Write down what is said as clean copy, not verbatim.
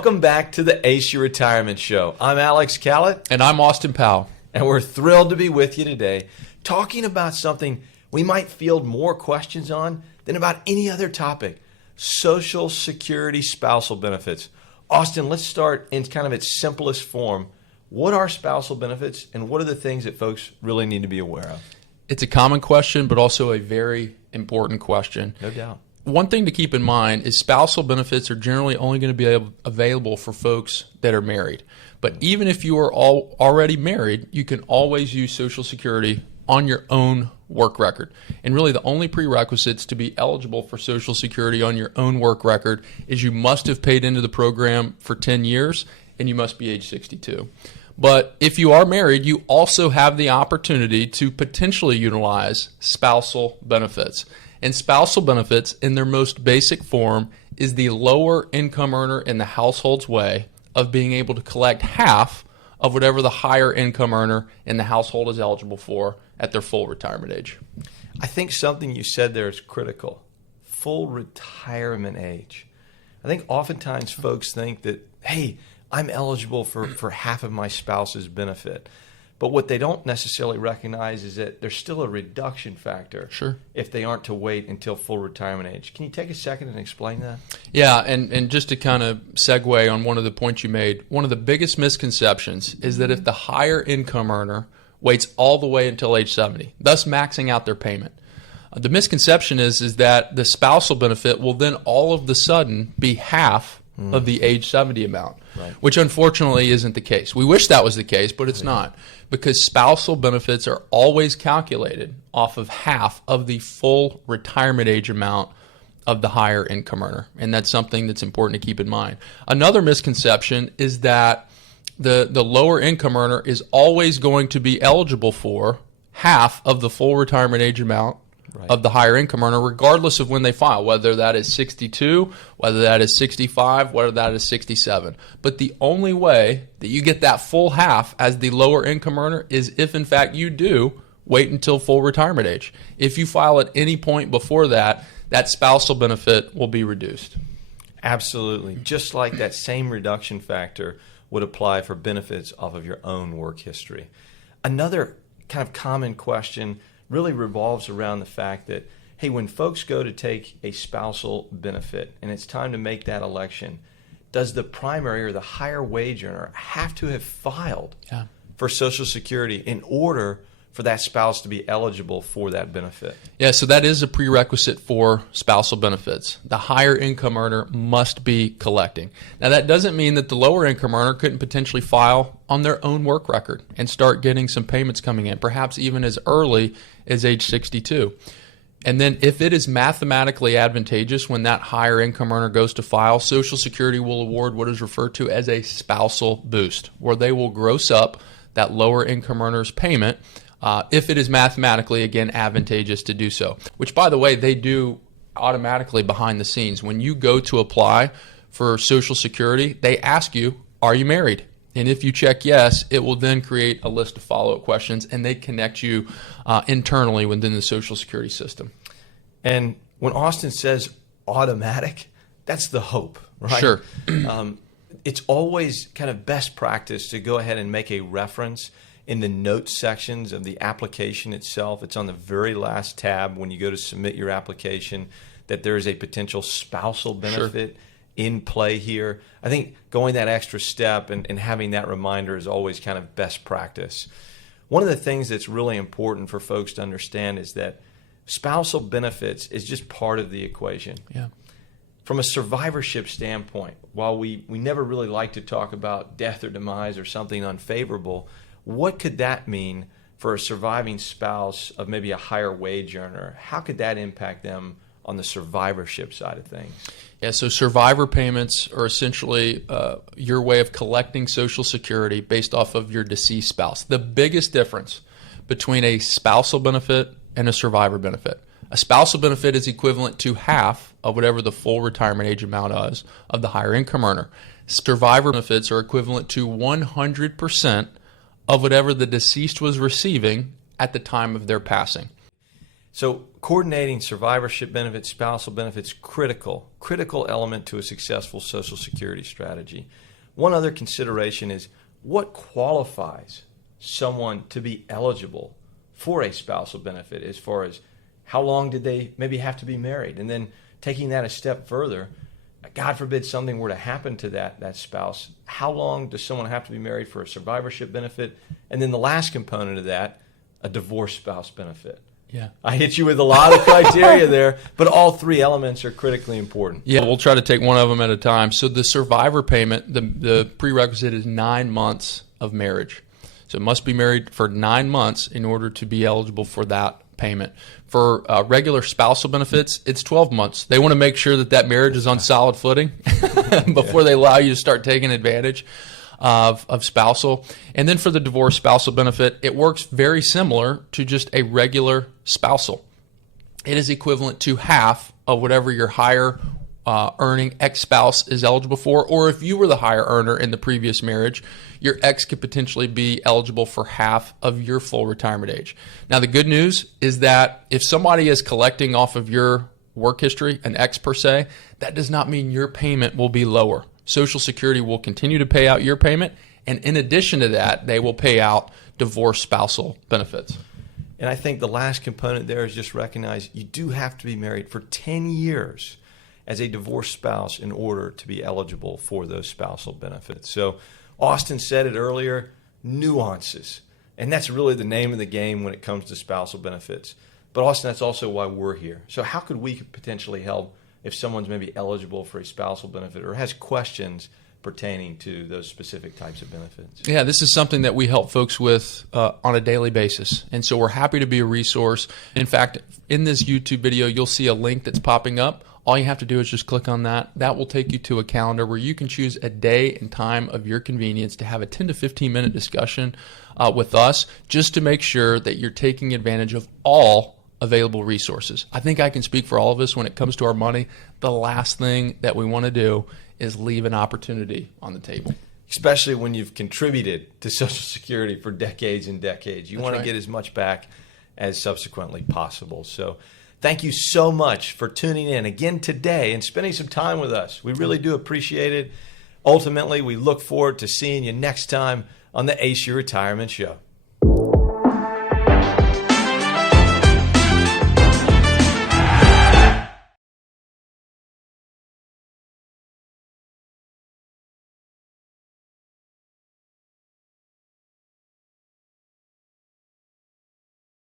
Welcome back to the Ace Your Retirement Show. I'm Alex Calott. And I'm Austin Powell. And we're thrilled to be with you today, talking about something we might field more questions on than about any other topic: Social Security spousal benefits. Austin, let's start in kind of its simplest form. What are spousal benefits, and what are the things that folks really need to be aware of? It's a common question, but also a very important question. No doubt. One thing to keep in mind is spousal benefits are generally only going to be available for folks that are married. But even if you are already married, you can always use Social Security on your own work record. And really the only prerequisites to be eligible for Social Security on your own work record is you must have paid into the program for 10 years and you must be age 62. But if you are married, you also have the opportunity to potentially utilize spousal benefits. And spousal benefits, in their most basic form, is the lower income earner in the household's way of being able to collect half of whatever the higher income earner in the household is eligible for at their full retirement age. I think something you said there is critical: full retirement age. I think oftentimes folks think that, hey, I'm eligible for half of my spouse's benefit. But what they don't necessarily recognize is that there's still a reduction factor. Sure. If they aren't to wait until full retirement age. Can you take a second and explain that? Yeah, and just to kind of segue on one of the points you made, one of the biggest misconceptions is that if the higher income earner waits all the way until age 70, thus maxing out their payment, the misconception is that the spousal benefit will then all of the sudden be half of the age 70 amount, right, which unfortunately isn't the case. We wish that was the case, but it's not, because spousal benefits are always calculated off of half of the full retirement age amount of the higher income earner, and that's something that's important to keep in mind. Another misconception is that the lower income earner is always going to be eligible for half of the full retirement age amount of the higher income earner, regardless of when they file, whether that is 62, whether that is 65, whether that is 67. But the only way that you get that full half as the lower income earner is if, in fact, you do wait until full retirement age. If you file at any point before that, that spousal benefit will be reduced. Absolutely. Just like that same reduction factor would apply for benefits off of your own work history. Another kind of common question really revolves around the fact that, hey, when folks go to take a spousal benefit and it's time to make that election, does the primary or the higher wage earner have to have filed for Social Security in order for that spouse to be eligible for that benefit? Yeah, so that is a prerequisite for spousal benefits. The higher income earner must be collecting. Now, that doesn't mean that the lower income earner couldn't potentially file on their own work record and start getting some payments coming in, perhaps even as early as age 62. And then if it is mathematically advantageous when that higher income earner goes to file, Social Security will award what is referred to as a spousal boost, where they will gross up that lower income earner's payment if it is mathematically, again, advantageous to do so, which, by the way, they do automatically behind the scenes. When you go to apply for Social Security, they ask you, are you married? And if you check yes, it will then create a list of follow-up questions, and they connect you internally within the Social Security system. And when Austin says automatic, that's the hope, right? Sure. It's always kind of best practice to go ahead and make a reference in the notes sections of the application itself. It's on the very last tab when you go to submit your application that there is a potential spousal benefit in play here. I think going that extra step and having that reminder is always kind of best practice. One of the things that's really important for folks to understand is that spousal benefits is just part of the equation. Yeah. From a survivorship standpoint, while we never really like to talk about death or demise or something unfavorable, what could that mean for a surviving spouse of maybe a higher wage earner? How could that impact them on the survivorship side of things? Yeah, so survivor payments are essentially your way of collecting Social Security based off of your deceased spouse. The biggest difference between a spousal benefit and a survivor benefit. A spousal benefit is equivalent to half of whatever the full retirement age amount is of the higher income earner. Survivor benefits are equivalent to 100% of whatever the deceased was receiving at the time of their passing. So coordinating survivorship benefits, spousal benefits, critical element to a successful Social Security strategy. One other consideration is what qualifies someone to be eligible for a spousal benefit, as far as how long did they maybe have to be married? And then taking that a step further, God forbid something were to happen to that spouse, how long does someone have to be married for a survivorship benefit? And then the last component of that, a divorced spouse benefit. Yeah. I hit you with a lot of criteria there, but all three elements are critically important. Yeah, we'll try to take one of them at a time. So the survivor payment, the prerequisite is 9 months of marriage. So it must be married for 9 months in order to be eligible for that payment. For regular spousal benefits, it's 12 months. They want to make sure that marriage is on solid footing before they allow you to start taking advantage of spousal. And then for the divorce spousal benefit, it works very similar to just a regular spousal. It is equivalent to half of whatever your higher earning ex-spouse is eligible for, or if you were the higher earner in the previous marriage, your ex could potentially be eligible for half of your full retirement age. Now, the good news is that if somebody is collecting off of your work history, an ex per se, that does not mean your payment will be lower. Social Security will continue to pay out your payment, and in addition to that, they will pay out divorce spousal benefits. And I think the last component there is just recognize you do have to be married for 10 years as a divorced spouse in order to be eligible for those spousal benefits. So Austin said it earlier, nuances. And that's really the name of the game when it comes to spousal benefits. But Austin, that's also why we're here. So how could we potentially help if someone's maybe eligible for a spousal benefit or has questions pertaining to those specific types of benefits? Yeah, this is something that we help folks with on a daily basis. And so we're happy to be a resource. In fact, in this YouTube video, you'll see a link that's popping up. All you have to do is just click on that. That will take you to a calendar where you can choose a day and time of your convenience to have a 10 to 15 minute discussion with us, just to make sure that you're taking advantage of all available resources. I think I can speak for all of us when it comes to our money. The last thing that we want to do is leave an opportunity on the table. Especially when you've contributed to Social Security for decades and decades. You want to get as much back as subsequently possible. So thank you so much for tuning in again today and spending some time with us. We really do appreciate it. Ultimately, we look forward to seeing you next time on the Ace Your Retirement Show.